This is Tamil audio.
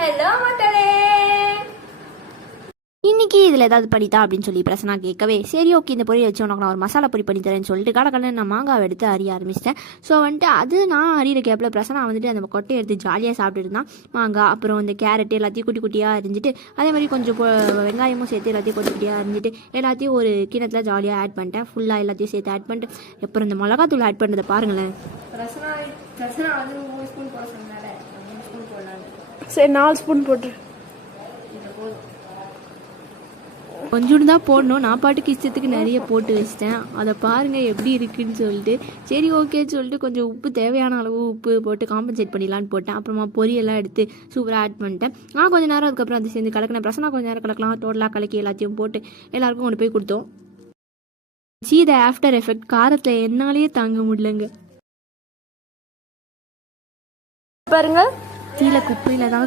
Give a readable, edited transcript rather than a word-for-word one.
ஹலோ மக்களே, இன்னைக்கு இதில் ஏதாவது பண்ணித்தா அப்படின்னு சொல்லி பிரசனா கேட்கவே, சரி ஓகே இந்த பொரியல் வச்சு உனக்கு நான் ஒரு மசாலா பொரி பண்ணி தரேன்னு சொல்லிட்டு கடற்கடலை நான் மாங்காவை எடுத்து அறிய ஆரம்பிச்சிட்டேன். ஸோ வந்துட்டு அது நான் அறியிற கேப்பில் பிரசனா வந்துட்டு அந்த கொட்டையை எடுத்து ஜாலியாக சாப்பிட்டு இருந்தான். மாங்காய் அப்புறம் இந்த கேரட் எல்லாத்தையும் குட்டி குட்டியாக அரிஞ்சிட்டு, அதே மாதிரி கொஞ்சம் வெங்காயமும் சேர்த்து எல்லாத்தையும் குட்டி குட்டியாக அரிஞ்சிட்டு எல்லாத்தையும் ஒரு கிணத்துல ஜாலியாக ஆட் பண்ணிட்டேன். ஃபுல்லாக எல்லாத்தையும் சேர்த்து ஆட் பண்ணிட்டு அப்புறம் இந்த மிளகாத்தூள் ஆட் பண்ணுறதை பாருங்களேன். பிரசனா வந்து 3 ஸ்பூன் போட சொன்னால 3 ஸ்பூன் போடலாம். சரி 4 ஸ்பூன் போட்டு கொஞ்சோண்டு தான் போடணும். நான் பாட்டுக்கு இஷ்டத்துக்கு நிறைய போட்டு வச்சிட்டேன். அதை பாருங்கள் எப்படி இருக்குன்னு சொல்லிட்டு. சரி ஓகேன்னு சொல்லிட்டு கொஞ்சம் உப்பு தேவையான அளவு உப்பு போட்டு காம்பன்சேட் பண்ணிடலான்னு போட்டேன். அப்புறமா பொரியெல்லாம் எடுத்து சூப்பராக ஆட் பண்ணிட்டேன். நான் கொஞ்சம் நேரம் அதுக்கப்புறம் அதை சேர்ந்து கலக்கினேன். பிரசனா கொஞ்சம் நேரம் கலக்கலாம், டோட்டலாக கலக்கி எல்லாத்தையும் போட்டு எல்லாருக்கும் கொண்டு போய் கொடுத்தோம். சீத ஆஃப்டர் எஃபெக்ட் காரத்தில் என்னாலேயே தாங்க முடியலங்க. பாருங்க, கீழே குப்பையில் தான்